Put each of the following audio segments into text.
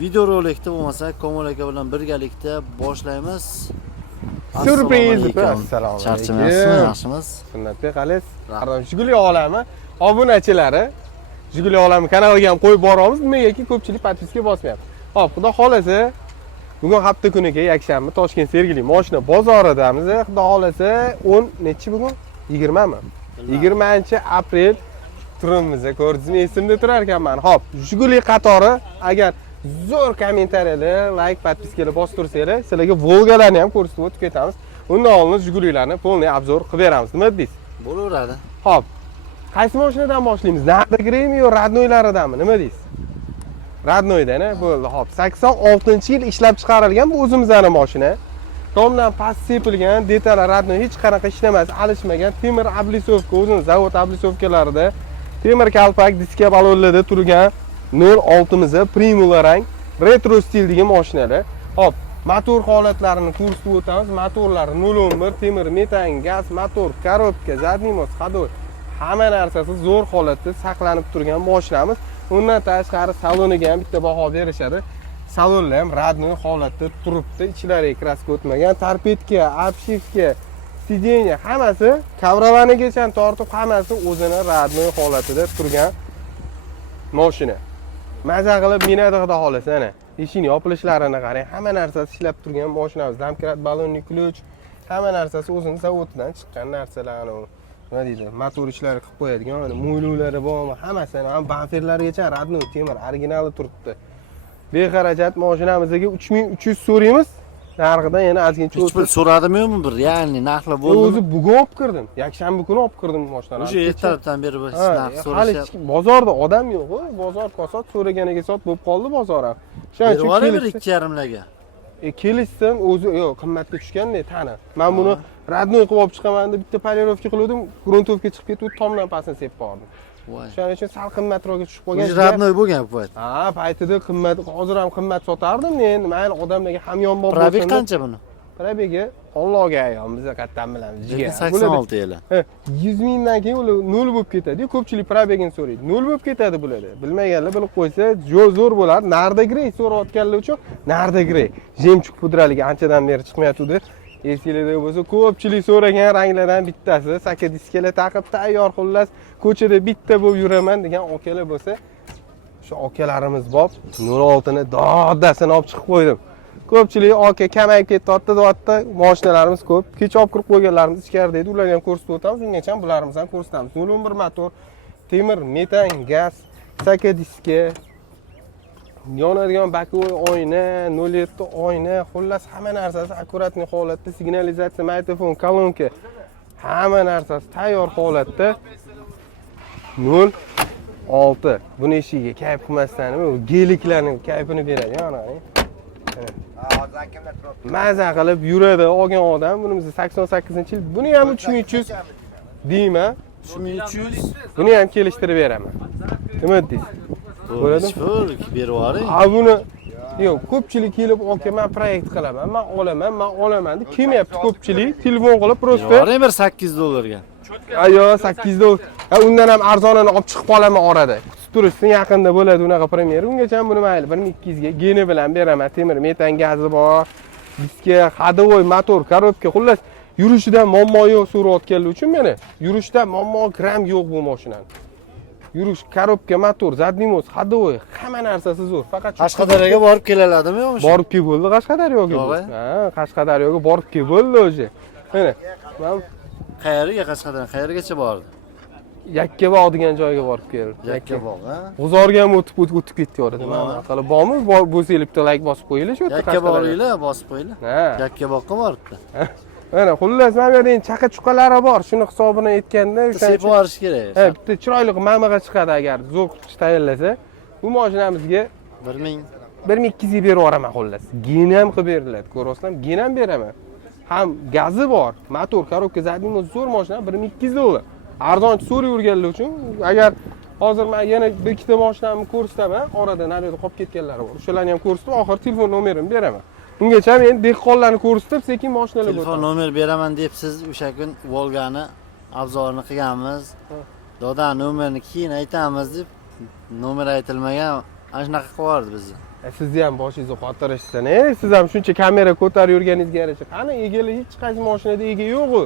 videorolikda bo'lmasa Komil aka bilan birgalikda boshlaymiz. Surpriz. Assalomu alaykum. Charchamayapsizmi? Yaxshimiz? Sunnatbek Xalis. Jiguli olami obunachilari Jiguli olami kanaliga ham qo'yib boramiz. Negaki ko'pchilik podpiska bosmayapti. Xo'p, xudo xolasa bugun hafta kuniga yakshanba Toshkent Sergeli mashina bozoridamiz. Xudo xolasa 10 nechi bugun? 20 mi? 20-aprel turimizni ko'rdingizmi? Esimda turar ekanman. Xo'p, Jiguli qatori agar zo'r kommentariyalar, like, podpiskalar bosib tursanglar, sizlarga Volgalarni ham ko'rsatib o'tib ketamiz. Undan oldin Jigulilarni polniy obzor qilib beramiz. Nima deysiz? Bo'laveradi. Xo'p. Qaysi mashinadan boshlaymiz? Nardagremi yo Radnoylaridami? Nima deysiz? Radnoydan, bo'ldi. Xo'p, 86-yil ishlab chiqarilgan bu o'zimizning mashina. Tomdan past sepilgan, detallar Radnoy hech qanaqa ishlamas, alishmagan, temir oblisovka, o'zining zavod oblisovkalarida temir kalpak diska balonlarda turgan 06 Primula rang retro stildagi mashinalar. Hop, motor holatlarini ko'rsatib o'tamiz. Motorlari 011 temir metan gaz motor, korobka, zadniy mos, hadoy hamma narsasi zo'r holatda saqlanib turgan mashinamiz. Undan tashqari saloniga ham bitta baho berishadi. Salonlar ham radnoy holatda turibdi. Ichlariga kraska o'tmagan, torpedka, obshivka, sidenya hammasi kavravanigacha tortib hammasi o'zini radnoy holatida turgan mashina. Maza qilib minadi xudo xolasa ana. Eshik yopilishlarini qarang, hamma narsasi ishlab turgan mashinamiz. Damkrat, balonli kluch, hamma narsasi o'zining zavodidan chiqqan narsalarni. Nima deydi? Motor ishlari qilib qo'yadigan, mo'ylulari bormi? Hammasini, ham bamperlarigacha radnoy temir originali turibdi. Bexarajat mashinamizga 3300 so'raymiz. Narxidan yana ozgincha o'tib so'radimmi bir, ya'ni narxlar bo'ldimi? O'zi bugun olib kirdim. Yakshanba kuni olib kirdim mashinani. O'sha ertalabdan beri biz narx so'rashyapti. Bozorda odam yo'q, bozor kosot so'raganiga sot bo'lib qoldi bozor ham. O'shaning uchun bir 2,5 larga. Kelishdim, o'zi yo'q, qimmatga tushganda tana. Men buni radnoy qilib olib chiqaman deb bitta polirovka qildim, gruntovka chiqib ketdi, tomdan pastdan sepib bordim. O'shaning uchun sal qimmatroqga tushib qolgan. O'sha radnoy bo'lgan bu payt. Ha, paytida qimmat, hozir ham qimmat sotardim men. Men odamlarga hamyonbop bo'lsin. Probeg qancha buni? Probegi Allohga ayon, biz qatdan bilamiz. 86 yil. 100 mingdan keyin ular 0 bo'lib ketadi. Ko'pchilik probegini so'raydi. 0 bo'lib ketadi bularda. Bilmaganlar bilib qo'ysa, zo'r bo'lar. Nardagrey so'rayotganlar uchun Nardagrey. Jemchug pudraligi anchadan beri chiqmayotdi. Esingizda bo'lsa, ko'pchilik so'ragan ranglardan bittasi. Saka diskalar taqib tayyor xullas, ko'chada bitta bo'lib yuraman degan okalar bo'lsa, shu okalarimiz bop 06 ni doddasini olib chiqib qo'ydim. Ko'pchilik oka kamayib ketdi, deyapti. Mashinalarimiz ko'p. Kecha olib kirib qo'yganlarimiz ichkarida edi. Ularni ham ko'rsatib o'tamiz. Ungacha ham bularimizni ham ko'rsatamiz. 011 motor, temir, metan, gaz, saka diska, yonadigan bakovoy oyna, 07 oyna, xullas hamma narsasi akkuratniy holatda, signalizatsiya, mikrofon, kolonka, hamma narsasi tayyor holatda. 06. Buni eshigiga kayf qilmasdan geliklarning kayfini beradi, ana. Maza qilib yuradi olgan odam. Bunimiz 88-yil. Buni ham 3300 deyman. 3300. Buni ham kelishtirib beraman. Nima deysiz? Bo'ladi. Berib yuboring. Ha buni yo'q, ko'pchilik kelib, "Oka, men proyekt qilaman, men olaman" deb kelmayapti ko'pchilik. Telefon qilib prosta yuboring bir 8 dollarga. Ayo, 8 dollar. Ha undan ham arzonini olib chiqib qolaman orada. Turishsin yaqinda bo'ladi unaqa premyer. Ungacha ham buni mayli 1200 ga geni bilan beraman. Temir metan gazi bor. Diska, hadovoy motor, korobka, xullas yurishidan muammo yo'q so'rayotganlar uchun meni. Yurishidan muammo gram yo'q bu mashinani. Yurish, korobka, motor, zadniy mos, hadovoy, hamma narsasi zo'r. Faqat Qashqadaryoga borib kelaladimi yo'qmi? Borib kelib bo'ldi Qashqadaryoga. Ha, Qashqadaryoga borib kelib bo'ldi o'zi. Mana, men qayerga qayergacha bordi? Yakkabog' degan joyga borib keldi. Yakkabog', ha? G'uzorga ham o'tib ketdi yoradi. Mana qilib bormi? Bo'lsa bitta like bosib qo'yinglar shu yerda. Yakkabog'liklar bosib qo'yinglar. Ha. Yakkaboqqa boribdi. Mana xullas mana bu yerda endi chaqa-chuqalari bor. Shuni hisobini aytganda o'sha sepib yuborish kerak. Ha, bitta chiroyli mamaga chiqadi agar zo'r tayyorlasa. Bu mashinamizga 1200 ga berib yuboraman xullas. Gen ham qilib beriladi. Ko'rasizlar, gen ham beraman. Ham gazi bor, motor, korobka, zadniy mos zo'r mashina 1200 dollar. Arzonchi so'rab yurganlar uchun agar hozir men yana bir ikkita mashinamni ko'rsataman, orada naryoqda qolib ketganlari bor. O'shalarni ham ko'rsatib, oxir telefon nomerimni beraman. Ungacha men dehqonlarni ko'rsatib, sekin mashinalar bo'laman. Telefon nomer beraman deb siz o'sha kun Volgani obzorini qilganmiz. Doda nomerni keyin aytamiz deb nomer aytilmagan, ana shunaqa qilib yubordi bizni. Sizni ham boshingizni qotirishsin. Siz ham shuncha kamera ko'tarib yurganingizga yarasha. Qani egali hech qaysi mashinada ega yo'q-ku.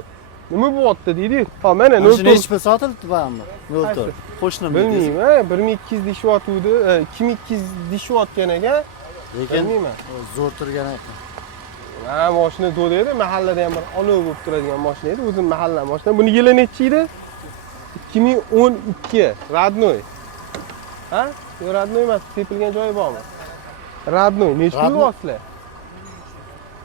Nima bo'lyapti deydi. Ha, mana 0. Mashina hech bir sotilibdi barmi? 0. Qo'shnim. Bilmayman, 1200 deyishyapti, 2200 deyishyotgan ekan. Lekin bilmayman. zo'r turgan ekan. Ha, mashina to'da edi, mahallada ham bir olov bo'lib turadigan mashina edi, o'zim mahalla mashina. Buni yili necha edi? 2012, Radnoy. Ha? Yo, Radnoy emas, tepilgan joyi bormi? Radnoy, necha pul bo'lasizlar?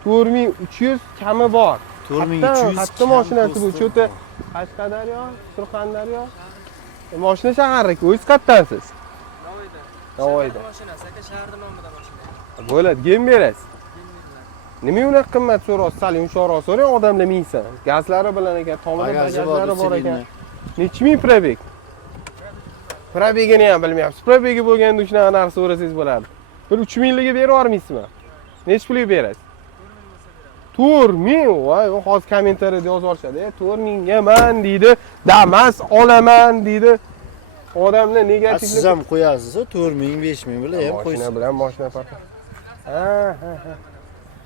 4300 kami bor. 4300. Katta mashinasi bu, cho'ta Qashqadaryo, Surxondaryo. Mashina shaharniki, o'zingiz qayerdansiz? Navoiydan. Mashinasi aka shaharda nomida mashina. Bo'ladi, gem berasiz. Nima unaqa qimmat so'raysiz? Sal yumshoqroq so'rang, odamlar minsa. Gazlari bilan ekan, tomida gazlari bor ekan. Necha ming probeg? Probegini ham bilmayapsiz. Probegi bo'lganda shunaqa narsa so'rasangiz bo'ladi. Bir 3000 liga berib yubormaysizmi? Necha pulga berasiz? 4000. Voy, hozir kommentariyada yozib yuborishadi. 4000 gaman deydi, Damas olaman deydi. Odamlar negativlik. Siz ham qo'yasiz, 4000, 5000 bilan ham qo'yasiz. Mashina bilan mashina farqi. Ha.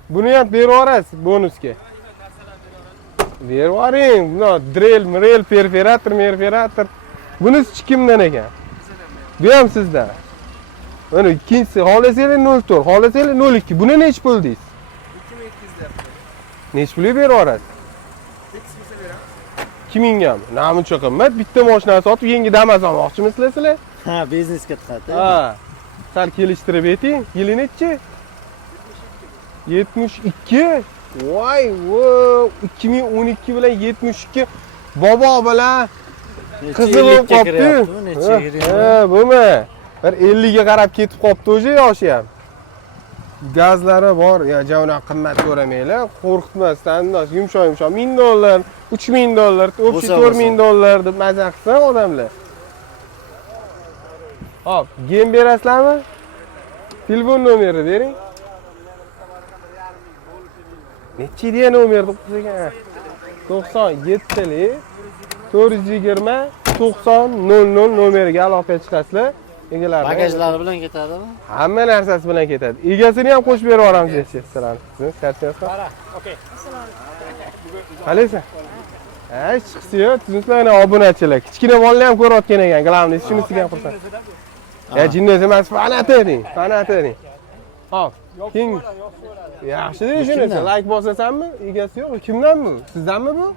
Buni ham berib yuborasiz bonusga. Berib yuboring. Buni drill, perforator. Bunisi kimdan ekan? Bu ham sizdan. Mana ikkinchisi xohlasangiz 04, xohlasangiz 02. Buni necha pul deysiz? 2200 deyapti. Necha pulga berib yuborasiz? Tekismasa beraman. 2000 gami. Namuncha qimmat. Bitta mashinani sotib yangi Damas olmoqchimisizlar sizlar? Ha, biznesga tiqadi. Ha. Sal kelishtirib ayting. Yili nechi? 72. Voy, 2012 bilan 72 bobo bilan qizi bo'lib qolibdi. Necha yil? Ha, bo'lma. Bir 50 ga qarab ketib qolibdi o'sha yoshi ham. Gazlari bor, ya javna qimmat ko'ramanglar, qo'rqitmasdan, yumshoq, $1000, $3000, o'pshi $4000 deb maza qilsa odamlar. Hop, gem berasizlarmi? Telefon nomeri bering. Nechi deya nomerni qo'ygan? 97lik 420 9000 nomeriga aloqa chiqasizlar. Egalari. Bagajlari bilan ketadimi? Hamma narsasi bilan ketadi. Egasini ham qo'shib berib yuboramiz sizlarni. Siz charchayapsizmi? Okey. Qalaysan? Ha, chiqsiz-yu, sizlarning obunachilar. Kichkina bolalar ham ko'rayotgan ekan, glavni shunisiga ham xursand. Ya jinniz emas, fanati deng. Hop, king. Yaxshi deng shunisi. Like bosasanmi? Egasi yo'q. Kimdan bu? Sizdanmi bu?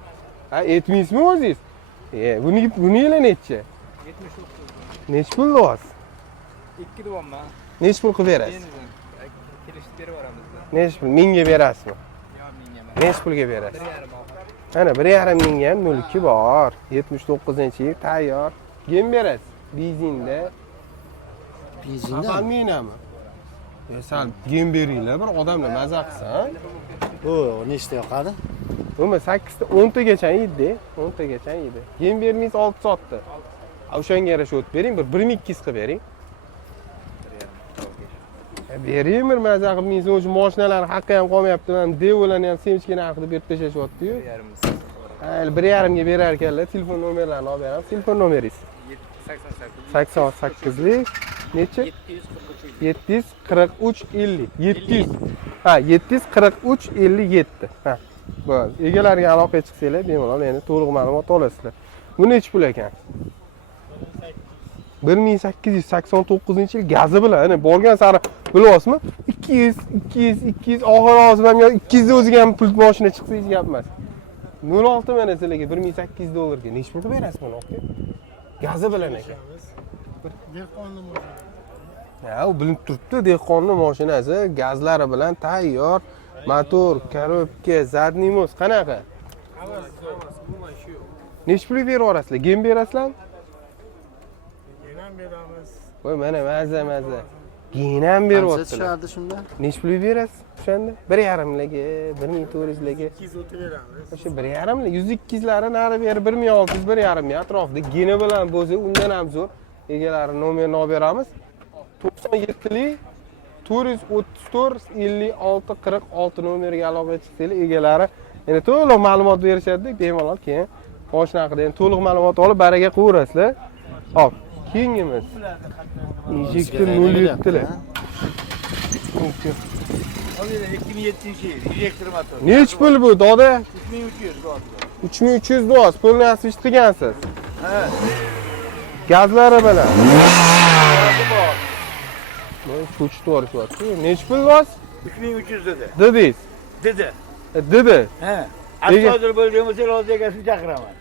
Ha, aytmaysizmi o'zingiz? Buni yili necha? 79. Nech pul olasiz? 2 deyapman. Nech pul qilib berasiz? Kelishib berib yuboramiz. Nech pul? 1000 ga berasizmi? Yo, 1000 emas. Nech pulga berasiz? 1,5 Ana 1,5 mingga ham 02 bor. 79-yil tayyor. Gem berasiz. Benzinda. Benzinda. Qanminami? Sal gem beringlar, bir odamlar maza qilsin. O, nechta yoqadi? Buni 8 ta 10 tagacha yeydi, 10 tagacha yeydi. Gem bermaysiz 6 soatda. O'shanga yarasha o't bering, bir 1200 qilib bering. Bering bir maza qilib, men o'sha mashinalar haqqi ham qolmayapti. Men devolarni ham semchkina haqida berib tashyapti-yu. 1,5 ga berar ekanlar. Telefon nomerlarini olib beramiz. Telefon nomeringiz 88lik necha? 743 50. 700. Ha, 743 57. Ha. Bo'ldi. Egalariga aloqaga chiqsanglar, bemalol meni to'liq ma'lumot olasizlar. Bu necha pul ekan? 1889-yil gazi bilan, ana borgan sari bilyapsizmi? 200 oxir hozir ham 200 da o'ziga ham pul mashina chiqsa hech gap emas. 06 mana sizlarga $1800 ga nech pul berasiz buni aka? Gazi bilan ekan. Dehqonni mashina. Ha, u bilinib turibdi, dehqonni mashinasi, gazlari bilan tayyor, motor, korobka, zadniy mos qanaqa? Umuman shu. Nech pul berib yuborasizlar? Gem berasizlarmi? Yenam beramiz. Voy, mana maza. Genam berib Qancha yuborasizlar. tushadi shunda? Nech pul berasiz o'shanda? 1,5 larga, 1400 larga. 200 o'tib beramiz. O'sha 1,5 102 lari nari beri 1600 1,5 atrofida geni bilan bo'lsa, undan ham zo'r. Egalari nomerini olib beramiz. 97lik 434 56 46 nomeriga aloqa chiqsanglar, egalari yana to'liq ma'lumot berishadi, bemalol keyin mashina haqida ham to'liq ma'lumot olib baraka qilaverasizlar. Hop, keyingimiz. Injektor 07 lar. Hadi 2007 yil, elektr motor. Nech pul bu, doda? 3300 bor. 3300 doz, pulni asvish qilgansiz. Ha. Gazlari bilan. Bor. Voy, ko'chib yuborishyapti. Nech pul doz? 3300 dedi. Dedingiz. Dedi. Dedi. Ha. Nega? Avtomobil bo'lgan bo'lsa, hozir egasini chaqiraman.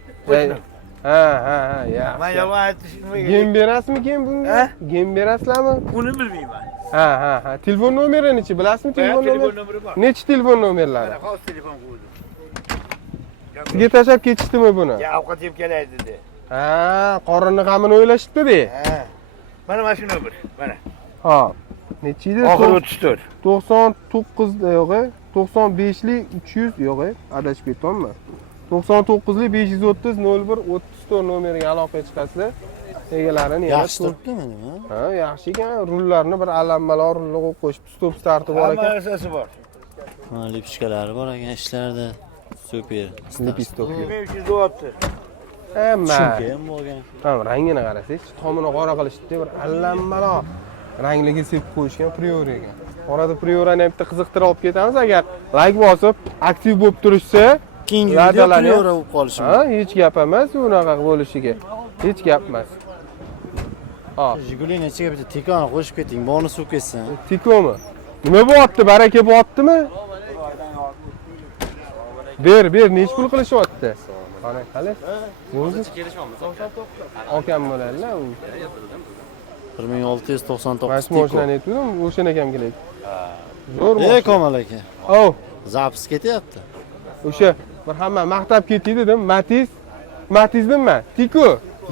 Ha, yaxshi. Men yolg'on aytishim Gem berasizmi gem bunga? Ha? Gem berasizlarmi? Buni bilmayman. Ha. Telefon nomerini-chi bilasizmi? Telefon Telefon nomeri bor. Nechi telefon nomerlari? Mana xos telefon qo'ydim. Sizga tashlab ketishdimi buni? Ya ovqat yeb kelay dedi. Ha, qorinni g'amini o'ylashibdi-de. Ha. Mana shu nomer. Mana. Ha. Nechi edi? Oxiri 34. 99 yo'g'i, 95lik 300 yo'g'i, adashib ketyapman. 99lik 530 01 34 nomeriga aloqa chiqasizlar. Egalarini Yaxshi turibdimi nima? Ha, yaxshi ekan. Rullarni bir alammalar rulga qo'shib stop starti bor Hamma ekan. narsasi bor. Mana lipishkalari bor ekan ishlarda. Super. Snipi stop. 2300 deyapti. Hamma. Chunki ham bo'lgan. Ha, rangini qarasangiz, tomini qora qilishdi, bir allammalar rangliga sepib qo'yishgan Prioriga. Orada Priorani ham bitta qiziqtirib olib ketamiz agar like bosib, aktiv bo'lib turishsa, Keyingi video Ladalarni- Priora bo'lib qolishi ha, hech gap emas, unaqa bo'lishiga. Hech gap emas. Ha, Jiguli nechiga bitta tekoni qo'shib keting, bonus suv ketsin. Tikomi? Nima bo'lyapti? Baraka bo'lyaptimi? Ber, nech pul qilishyapti? Qani, qali? O'zi kelishamiz. Okam bo'ladilar u. 1699 Mana shu mashinani aytdim, o'shani ham kelaydi. Zo'r Ey mashina. Komil aka. Oh, Zapis ketyapti. o'sha bir hamma maqtab ketdi dedim. Matizdimmi? Tiko.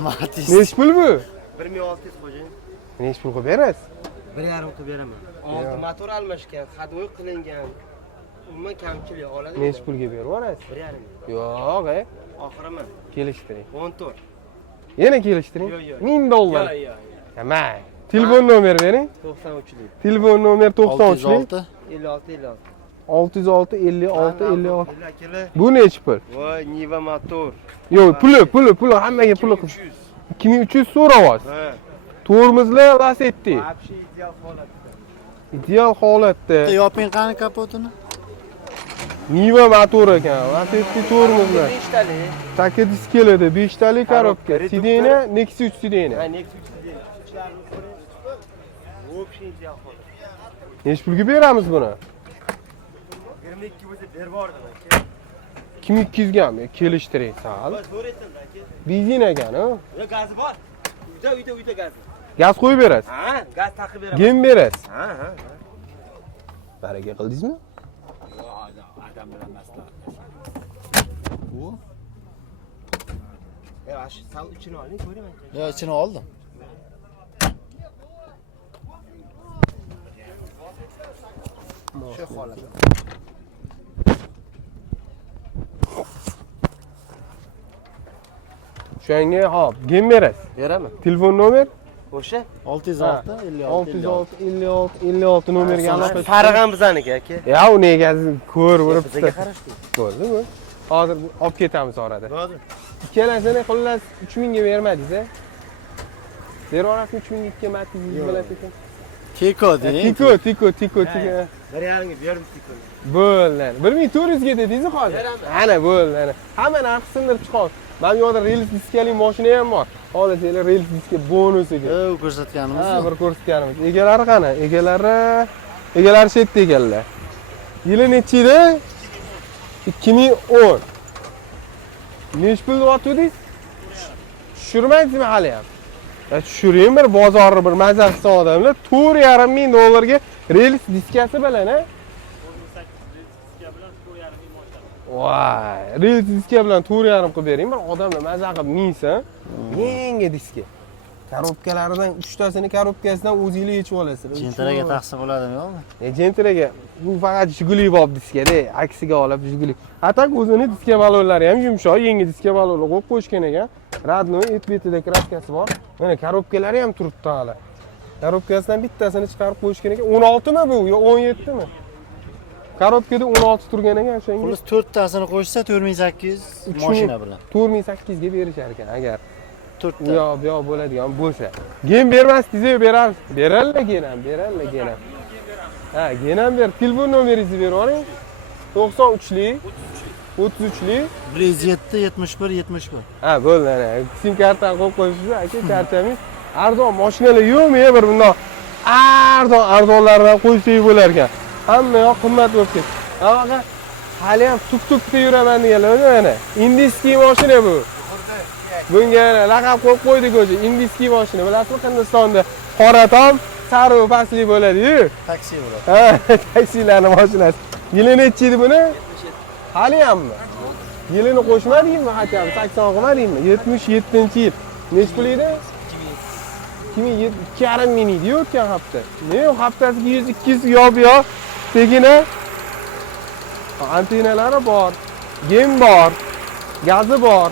Matiz. Nech pul bu? 1600 xo'jayin. Nech pul qilib berasiz? 1,5 qilib beraman. Olti motor almashgan, hadvoy qilingan. Umuman kamchilik oladi. Nech pulga berib yuborasiz? 1,5. Yo'q, Oxirimi? kelishtiring. 14. Yana kelishtiring. Yo'q, yo'q. $1000. Yo'q. Nima? Telefon nomer bering. 93 lik. Telefon nomer 93 606. 56. 606 56 56. Akili. Bu nech pul? Voy, Niva motor. Yo'q, puli hammaga puli qilib. 2300 so'ravoz. Ha. Tormozlar Lasetti. Вообще ideal holatda. Ideal holatda. Yoping qani kapotini. Niva motor ekan. Lasetti tormozlar. 5 talik. Taka diskelada 5 talik korobka. Korobka, Sidena Nexus sidena. Ha, Nexus deydi. Kuchlarini ko'ring. Вообще ideal holat. Nech pulga beramiz buni? 22 bo'lsa berib yubordim aka. 2200 gami kelishtiring sal. Zo'r aytdim aka. Benzin ekan, ha? Yo, gazi bor. Uyda gaz. Gaz qo'yib berasiz. Ha, gaz taqib beraman. Gem berasiz. Ha. Baraka qildingizmi? Adam bilan maslahat. Shu sal uchini oling, ko'raman. Yo, ichini oldim. Shu holat. O'shanga hop, gem berasiz. Beraman. Telefon nomer O'sha 606 56 606 56 nomerga aloqa sarig'am bizaniki aka. Ya u negasi ko'rib Bizga qarashdi. Ko'rdingmi? Hozir olib ketamiz orada. Bo'ldi. Ikkalasini xullas 3000 ga bermadingiz-a? Ber orasini 3000 ga matizingiz bilasiz ekan. Tiko deng. Tiko. 1,5 berdim tikoni. Bo'ldi. 1400 ga dedingiz hozir. Beraman. Ana bo'ldi, ana. Hamma narxi sindirib chiqadi. Mana bu yerda rels diskali mashina ham bor. Olasizlar rels diska bonusiga. U ko'rsatganimiz. Ha, bir ko'rsatganimiz. Egalari qani? Egalari shu yerda ekanlar. Yili nechi edi? 2010. Nech pul deyaptidingiz? Tushirmaysizmi hali ham? Tushiring bir bozorni bir mazza qilsa odamlar $4,5 ga rels diskasi bilan, ha? Voy, rels diska bilan 4,5 qilib bering, bir odamlar mazza qilib minsa, yangi diska. Korobkalaridan 3 tasini korobkasidan o'zingiz yechib olasiz. Jentiraga taqsim bo'ladimi yo'qmi? Jentiraga bu faqat Jiguli bob diskada, aksiga olib Jiguli. Atak o'zini diska balonlari ham yumshoq, yangi diska balonlar qo'yib qo'yishgan ekan. Radnoy et-betida kraskasi bor. Mana korobkalari ham turibdi hali. Korobkasidan bittasini chiqarib qo'yishgan ekan. 16 mi bu yo 17 mi? Korobkada 16 turgan ekan o'shanga. Xullas 4 tasini qo'shsa 4800 mashina bilan. 4800 ga berishar ekan agar 4 u ta. yoq bo'ladigan bo'lsa. Gem bermasdingiz, beramiz. Berallar gena. Ha, genam ber. Telefon nomeringizni berib yuboring. 93lik 33lik 107 71 71. Ha, bo'ldi ana. Sim kartani qo'yib qo'yishsiz, aka, charchamaysiz. Arzon mashinalar yo'qmi bir bundoq arzonlardan qo'ysak bo'lar ekan. Hamma yoq qimmat bo'lib ketdi. Anaqa hali ham tuk-tukda yuraman deganlar mana. Indiskiy mashina bu. Bunga laqab qo'yib qo'ydik o'zi. Indiskiy mashina. Bilasizmi, Hindistonda qora tom, sariq pasli bo'ladi-yu. Taksi bo'ladi. Ha, taksilarning mashinasi. Yili necha edi buni? Hali hammi? Yilini qo'shmadingmi hacham? 80 qilmadingmi? 77-yil. Nech pul edi? 2007 2,5 ming edi o'tgan hafta. Ne, haftasiga 100-200 yo'q, segina. Antenalari bor, gem bor, gazi bor.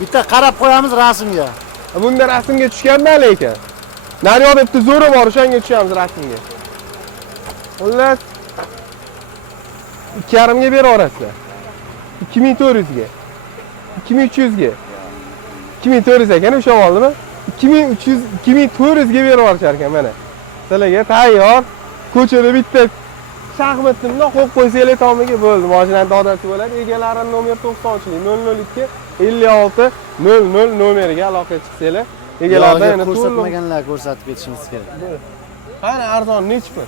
Bitta qarab qo'yamiz rasmga. Bunda rasmga tushganmi lekin? Naryoqda bitta zo'ri bor, o'shanga tushamiz rasmga. Xullas 2,5 ga beraverasizlar. 2400 ga. 2300 ga. 2400 ekan o'sha oldimi? 2300 2400 ga beraverishar ekan mana. Sizlarga tayyor. Ko'chada bitta shaxmatni bundoq qo'yib qo'ysanglar tomiga bo'ldi. Mashinani dodasi bo'ladi. Egalari nomer 90-chilik 002 56 00 nomeriga aloqa chiqsanglar, egalardan yana ko'rsatmaganlar ko'rsatib ketishimiz kerak. Qani arzon nechi pul?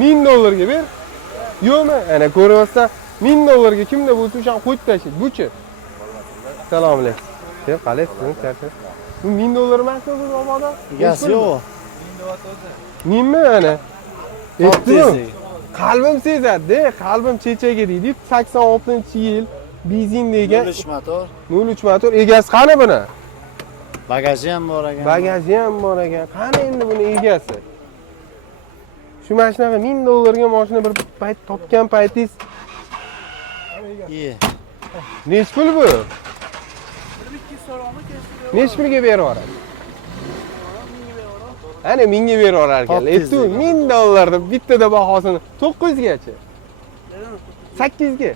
$1000 ga ber. Yo'qmi? Ana ko'ryapsan, $1000 ga kimda bo'lsa o'shani qo'yib tashlaydi. Buchi. Assalomu alaykum. Deb qalaysiz, charchash. Bu $1000 emasmi bu boboda? Egasi yo'q. Nima ana? Eshitdingmi? Qalbim sezadi, qalbim chechaga deydi. 86-yil benzin degan 03 motor. 03 motor. Egasi qani buni? Bagaji ham bor ekan. Bagaji ham bor ekan. Qani endi buni egasi? Shu mashinaga $1000 ga mashina bir payt topgan paytingiz nech pul bu? Nech pulga berib yuboradi? Ana 1000 ga berib yuborar ekanlar. Endi $1000 deb bittada bahosini 900 gacha. 8 ga.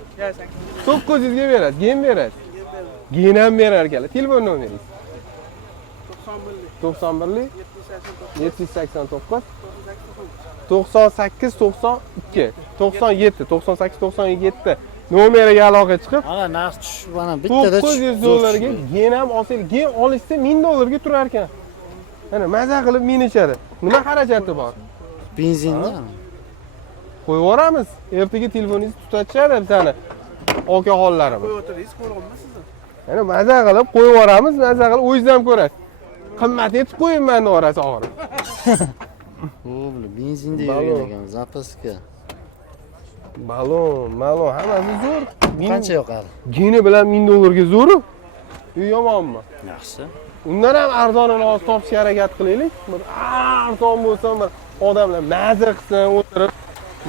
900 ga beradi, gem beradi. Gem ham berar ekanlar. Telefon nomeringiz? 91lik 789 98 92 97 98 97 nomeriga aloqa chiqib, Mana narx tushib, mana bittada $900 ga gen ham olsangiz, gen olishsa $1000 ga turar ekan. Mana maza qilib minishadi. Nima xarajati bor? Benzinda. Qo'yib yuboramiz. Ertaga telefoningizni tutatishadi bizani. Okaxonlarimiz. Qo'yib o'tiringiz, ko'rolmaysiz. Mana maza qilib qo'yib yuboramiz, maza qilib o'zingiz ham ko'rasiz. Qimmat etib qo'yingman orasi og'rib. Bu benzinda yurgan ekan, zapaska. Balon, hammasi zo'r. Qancha yoqadi? Geni bilan $1000 ga zo'ru. Bu yomonmi? Yaxshi. Undan ham arzonini hozir topishga harakat qilaylik. Bir arzon bo'lsa, bir odamlar maza qilsin, o'tirib.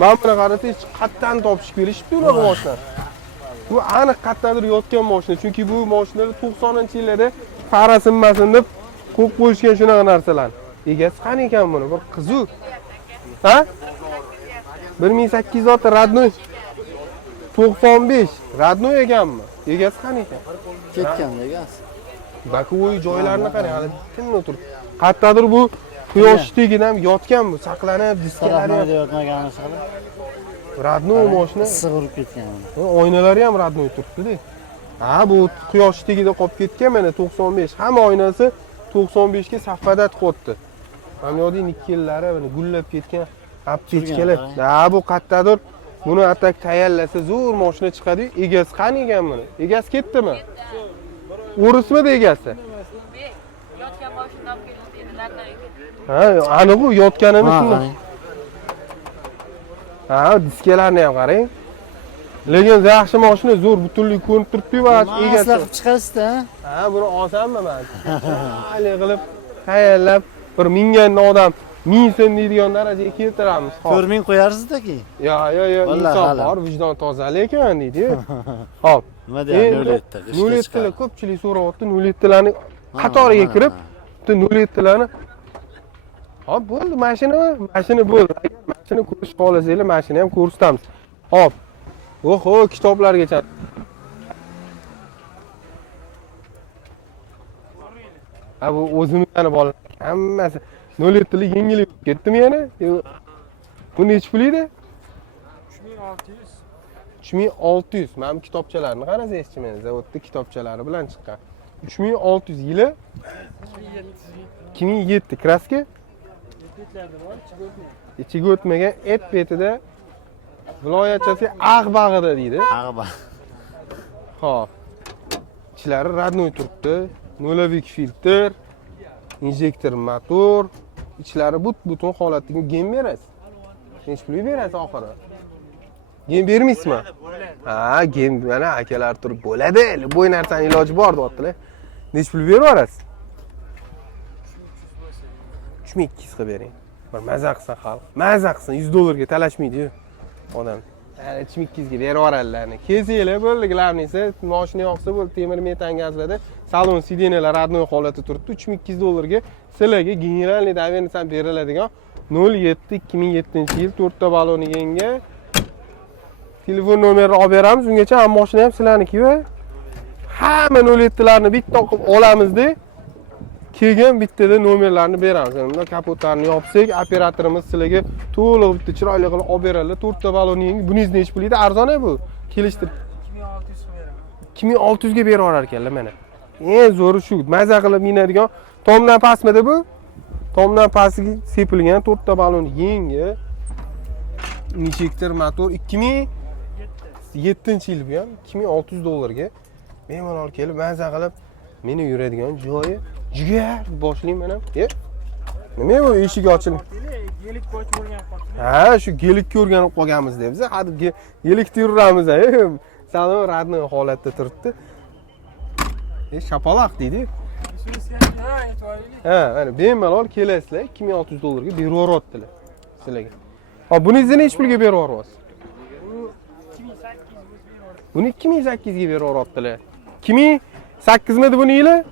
Men buni qarasa hech qatdan topishib berishibdi ular mashina. Bu aniq qayerdadir yotgan mashina, chunki bu mashinalar 90-yillarda fara sinmasin deb qo'yib qo'yishgan shunaqa narsalar. Egasi qani ekan buni? Bir qizu. Ha? 1800 radnoy. 95 radnoy ekanmi? Egasi qani ekan? Ketgan egasi. Bakovoy joylarini qarang, hali tinmay turibdi. Qayerdadir bu quyosh tegidan yotgan bu, saqlanib, diskalari ham yotmagani hali. radnoy mashina. Issiq urib ketgan. Oynalari ham radnoy turibdi-da. Ha, bu quyosh tegida qolib ketgan, mana 95. Hamma oynasi 95 ga safada qo'yibdi. Mana yo'ding 2 yillari buni gullab ketgan. Aptechkalar. Ha, bu qayerdadir buni atak tayyorlasa zo'r mashina chiqadi. Egasi qani ekan buni? Egasi ketdimi? O'rismidi egasi? Yotgan mashina olib keldilar. Ha, aniq u yotganini shunday. Ha, diskalarni ham qarang. Lekin yaxshi mashina, zo'r butunlik ko'rinib turibdi va egasi. Qilib chiqasizda. Ha, buni olsammi men? Hali qilib tayyorlab bir mingan odam minsin deydigan darajaga keltiramiz. 4000 qo'yarsizda keyin. Yo, inson bor, vijdon toza lekin deydi. Xo'p. Nima deyapti 07? 07 ko'pchilik so'rayapti, 07larni qatoriga kirib, bitta 07larni. Hop, bo'ldi, mashina bo'ldi. Mashina ko'rish xohlasanglar, mashina ham ko'rsatamiz. Hop. Oho, kitoblargacha. Ha, bu o'zimizning bolalar hammasi 07lik yengil ketdimi yana? Bu nechi pul edi? 3600. 3600. Mana bu kitobchalarni qarasangiz-chi, meni zavodda kitobchalari bilan chiqqan. 3600 yili 2007 kraska. Betlarda bor, chigotni. Ichiga o'tmagan et betida viloyatchasi Ag'bag'ida deydi. Ag'ba. Xo'p. Ichlari radnoy turibdi. Mo'lavik filtr, injektor motor, ichlari butun holatdagi gem berasiz. Necha pul berasiz oxiri? Gem bermaysizmi? Ha, gem mana akalar turib bo'ladi. Bu narsaning iloji bor deyaptilar. Necha pul berib yuborasiz? 3200 qilib bering. Bir maza qilsin xalq. Maza qilsin, $100 talashmaydi-yu odam. Yani 3200 ga berib yuboradilarni. Kesinglar bo'ldi, glavnisi mashina yoqsa bo'ldi, temir metan gazlarda salon sidenelar radnoy holatda turibdi. $3200 ga sizlarga generalniy доверенность beriladigan 07-2007-yil 4 ta baloniga telefon nomerini olib beramiz. Ungacha ham mashina ham sizlarniki-ku. Hamma 07larni bitta o'qib olamizda. Keyin bittada nomerlarni beramiz. Bunda kapotlarni yopsak, operatorimiz sizlarga to'liq bitta chiroyli qilib olib beradi. 4 ta baloning buningiz nechi pul edi? Arzon-a bu? Kelishtirib 2600 beraman. 2600 ga berib yuborar ekanlar mana. Eng zo'ri shu. Maza qilib minadigan tomdan pastmidi bu? Tomdan pastiga sepilgan 4 ta balon yangi. Injektor motor 2007-yil bu ham $2600 ga bemalol kelib maza qilib meni yuradigan joyi jigar boshlayman mana. Nima bu eshik ochilib? Gelik ko'ch bo'lgan qo'rqdim. Ha, shu gelikka o'rganib qolganmiz deb. Biz hali gelikda yuramiz, salon radnoy holatda turibdi. Shapaloq deydi. Ha, mana bemalol kelasizlar, $2600 ga berib yuboryaptilar sizlarga. Hop, buningizni nechi pulga berib yuboryapsiz? Buni 2800 ga berib yuboryaptilar. 2008 midi buni yili?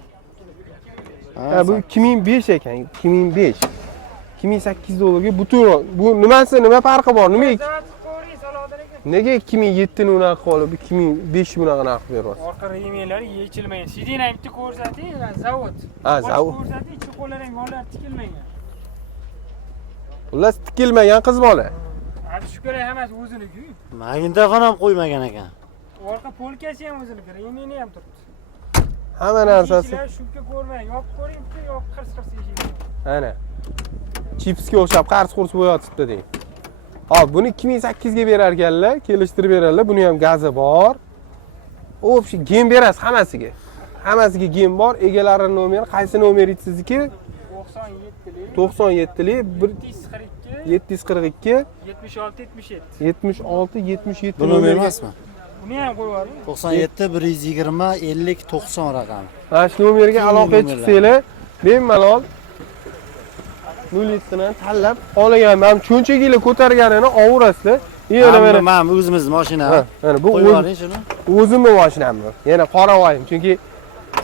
Ha, bu 2005 ekan, 2005. $2800 ga butun. Bu nima farqi bor? Nega 2007 ni unaqa qolib, 2005 bunaqa narx beryapsiz? Orqa remelari yechilmagan. Sidina bitta ko'rsating, zavod. Ha, zavod. Ko'rsating, ichi qo'llaring mollar tikilmagan. Xullas tikilmagan qiz bola. Abi shu kerak hammasi o'ziniki. Magnitofon ham qo'ymagan ekan. Orqa polkasi ham o'ziniki, remeni ham turibdi. Hamma narsasi. Shunga ko'rmang, yopib ko'ring, yo'q qirs-qirs eshik. Ana. Chipsga o'xshab qars-qurs bo'yatibdi deng. Hop, buni 2800 ga berar ekanlar, kelishtirib beradilar. Buni ham gazi bor. O'pshi gem berasiz hammasiga. Hammasiga gem bor. Egalarining nomeri, qaysi nomeri sizniki? 97lik 742 76 77 Bu nomer emasmi? Buni ham qo'yib yuboring. 97 120 50 90 raqami. Mana shu nomerga aloqa chiqsanglar, bemalol 07 ni tanlab olagan. Men cho'nchagilar ko'targanini olaverasizlar. Yana mana o'zimiz mashina. Mana bu o'zimning mashinamni. Yana qoravoyim, chunki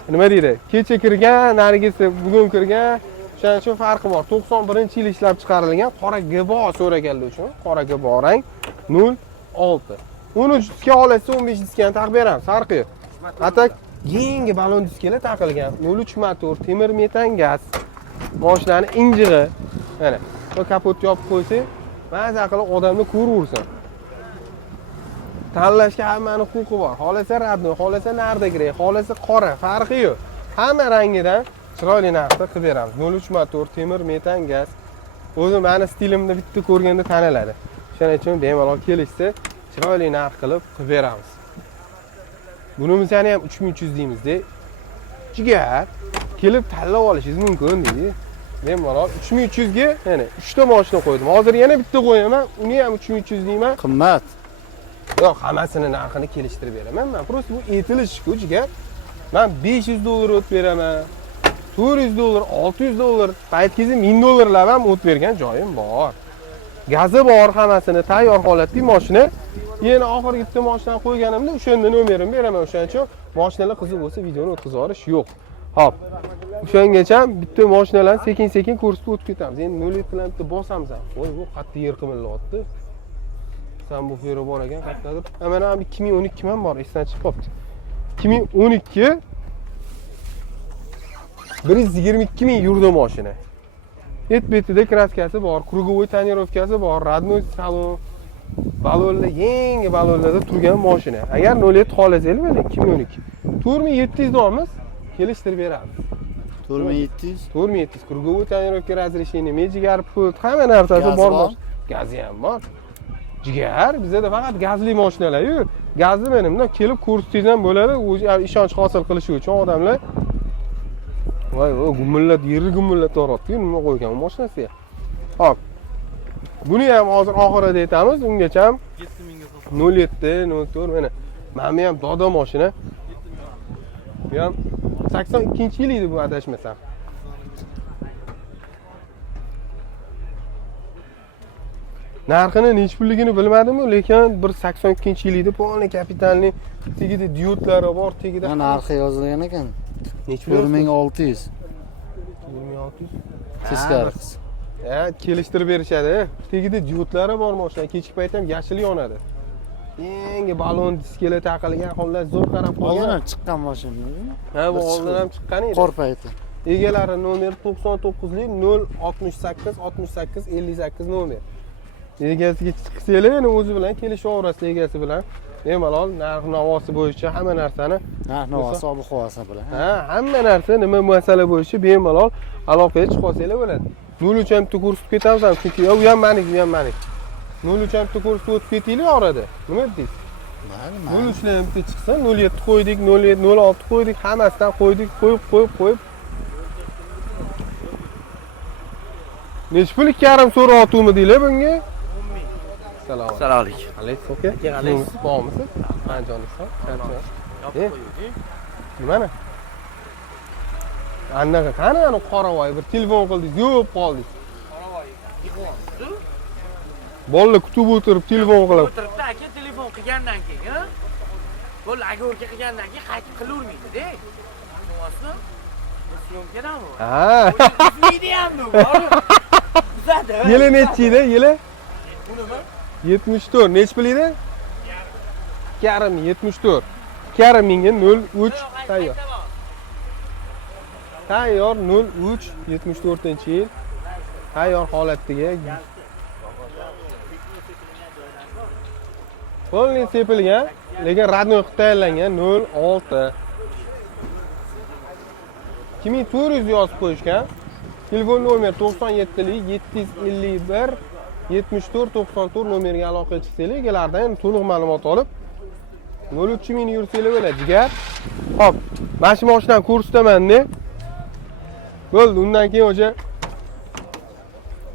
nima deydi? Kecha kirgan, narigisi bugun kirgan. O'shaning uchun farqi bor. 91-yil ishlab chiqarilgan qora gbo so'raganlar uchun, qora gbo rang 06. 13 diska olasiz, 15 diskani taqib beramiz, farqi yo'q. Atak yangi balon diskalar taqilgan. 03 motor, temir metan gaz. Mashinaning injig'i. Mana, bu kapot yopib qo'ysak, maza qilib odamni ko'raversin. Tanlashga hammaning huquqi bor. Xolasa radnoy, xolasa nardagrey, xolasa qora, farqi yo'q. Hamma rangidan chiroyli narxda qilib beramiz. 03 motor, temir metan gaz. O'zi meni stilimni bitta ko'rganda taniladi. Shuning uchun bemalol kelishsa, chiroyli narx qilib beramiz. Bunimizni ham 3300 deymiz-da. Jigar kelib tanlab olishingiz mumkin deydi. Bemalol 3300 ga, ya'ni 3 ta mashina qo'ydim. Hozir yana bitta qo'yaman, uni ham 3300 deyman. Qimmat. Yo'q, hammasini narxini kelishtirib beraman. Men просто bu aytilish-ku jigar. Men $500 o'tib beraman. $400, $600, paytkizi $1000 ham o'tib bergan joyim bor. Gazi bor, hammasini tayyor holatda mashina. Yana oxirgi bitta mashinani qo'yganimda o'shanda nomerimni beraman. O'shaning uchun mashinalar qiziq bo'lsa videoni o'tkazib olish yo'q. Hop. O'shangacha bitta mashinalarni sekin-sekin ko'rsatib o'tib ketamiz. Endi 07 bilan bitta bosamiz ham. Voy, bu qattiq yer qimilyapti. Subwoofer bor ekan, qattiqdir. Mana ham 2012 man bor, esdan chiqib qopti. 2012 122 ming yurdi mashina. Bet-betida kraskasi bor, krugovой tonirovkasi bor, родной salon. Balonlar yangi balonlarda turgan mashina. Agar 07 xohlasangiz mana 2012 4700 dolmiz, kelishtirib beramiz. 4700. 4700 krugovой tonirovka разрешение, mejigar pult, hamma narsasi Gazi bor. bor? Gazi ham bor. Jigar, bizda faqat gazli mashinalar-yu. Gazni mana bundan kelib ko'rsatsangiz ham bo'ladi, o'zi ishonch hosil qilish uchun odamlar. Voy, gumillat, yeri gumillat to'g'ri-ku, nima qo'ygan bu mashinasiga. Hop. Buni ham hozir oxirida aytamiz, ungacha ham 07, 04 mana. Mana ham dodo mashina. Bu ham 82-yil edi bu adashmasam. Narxini necha pulligini bilmadim-ku, lekin bir 82-yil edi, polni kapitalni tegida diodlari bor, tegida. Mana narxi yozilgan ekan. Necha pul? 4600. 2600. Teskari qilsa. Ha, kelishtirib berishadi. Tegida diodlari bor mashina, kechki payt ham yashil yonadi. Yangi balon disklar taqilgan, xullas zo'r qarab Oldin qolgan. ham chiqqan mashina. Ha, bu oldin ham chiqqan edi. Qor payti. Egalari nomer 99lik 068 68 58 nomer. Egasiga chiqsanglar, o'zi bilan kelishaverasiz egasi bilan. Bemalol narx-navosi bo'yicha hamma narsani, Narx-navosi, ob-havosi bilan. ha, hamma narsa nima masala bo'yicha bemalol aloqaga chiqib olsanglar bo'ladi. 03 ham ko'rsatib ketamiz ham, chunki u ham meniki, bu ham meniki. 03 ham ko'rsatib o'tib ketaylik orada. Nima deysiz? Mayli. 03 lar bitta chiqsa, 07 qo'ydik, 07, 06 qo'ydik, hammasidan qo'ydik, qo'yib. Necha pul 2,5 so'rayotuvmi deylar bunga? Assalomu Assalomu alaykum. Aka, qalaysiz? Bormisiz? Anjoniston. Qancha? Nimani? Annaqa qani ani qoravoy bir telefon qildingiz, yo'q qoldingiz. Bolalar kutib o'tirib telefon qilib. O'tiribdi aka telefon qilgandan keyin, bo'ldi ago'rga qilgandan keyin qaytib qilavermaydi-da. To'g'risimi? Syomkadami? Ha. Bilmaydi ham bu. Bizada. Yili nechi edi? Yili? Bunimi? 74. Nechi pul edi? 2,5 74. 2,5 mingga 03 tayyor. Tayyor 03 74-yil. Tayyor holatdagi. Polni sepilgan, lekin radnoy qilib tayyorlangan 06. 2400 yozib qo'yishgan. Telefon nomeri 97lik 751 74 94 nomeriga aloqaga chiqsanglar, egalaridan to'liq ma'lumot olib 03 ming yursanglar bo'ladi, jigar. Xo'p, mana shu mashinani ko'rsataman-da. Bo'ldi, undan keyin o'sha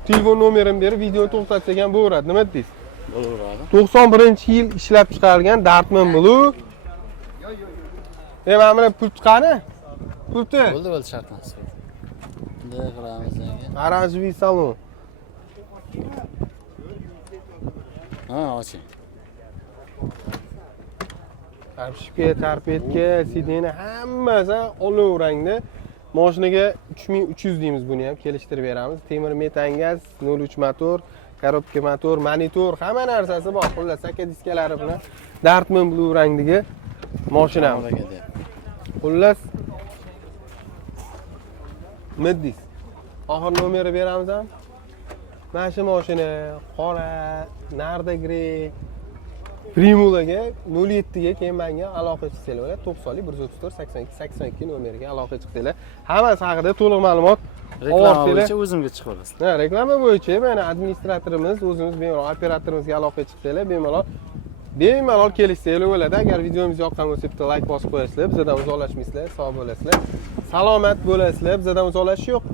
telefon nomerimni berib videoni to'xtatsak ham bo'laveradi. Nima deysiz? Bo'laveradi. 91-yil ishlab chiqarilgan Dartman Blue. Mana buni pult qani? Pulti? Bo'ldi, shart emas. Bunday qilamiz ekan. Oranjevый salon. Ha, oching. Apshipka, tarpetka, sidena hammasi oliv rangda. Mashinaga 3300 deymiz, buni ham kelishtirib beramiz. Temir metan gaz, 03 motor, korobka motor, monitor, hamma narsasi bor. Xullas, aka diskalari bilan Dartman Blue rangdagi mashinamiz. Xullas, Middis. Oxir nomeri beramiz ham. Mana shu mashina qora, narda grey, Primulaga 07 ga keyin menga aloqa chiqsanglar bo'ladi. 90 134 82 82 nomeriga aloqa chiqsanglar. Hammasi haqida to'liq ma'lumot Reklama bo'yicha o'zimga chiqib olasiz. Ha, reklama bo'yicha mana administratorimiz, o'zimiz bemalol operatorimizga aloqa chiqsanglar, bemalol kelishsanglar bo'ladi. Agar videomiz yoqqan bo'lsa, bitta like bosib qo'yasizlar, bizdan uzoqlashmaysizlar, sog' bo'lasizlar, salomat bo'lasizlar, bizdan uzoqlashish yo'q.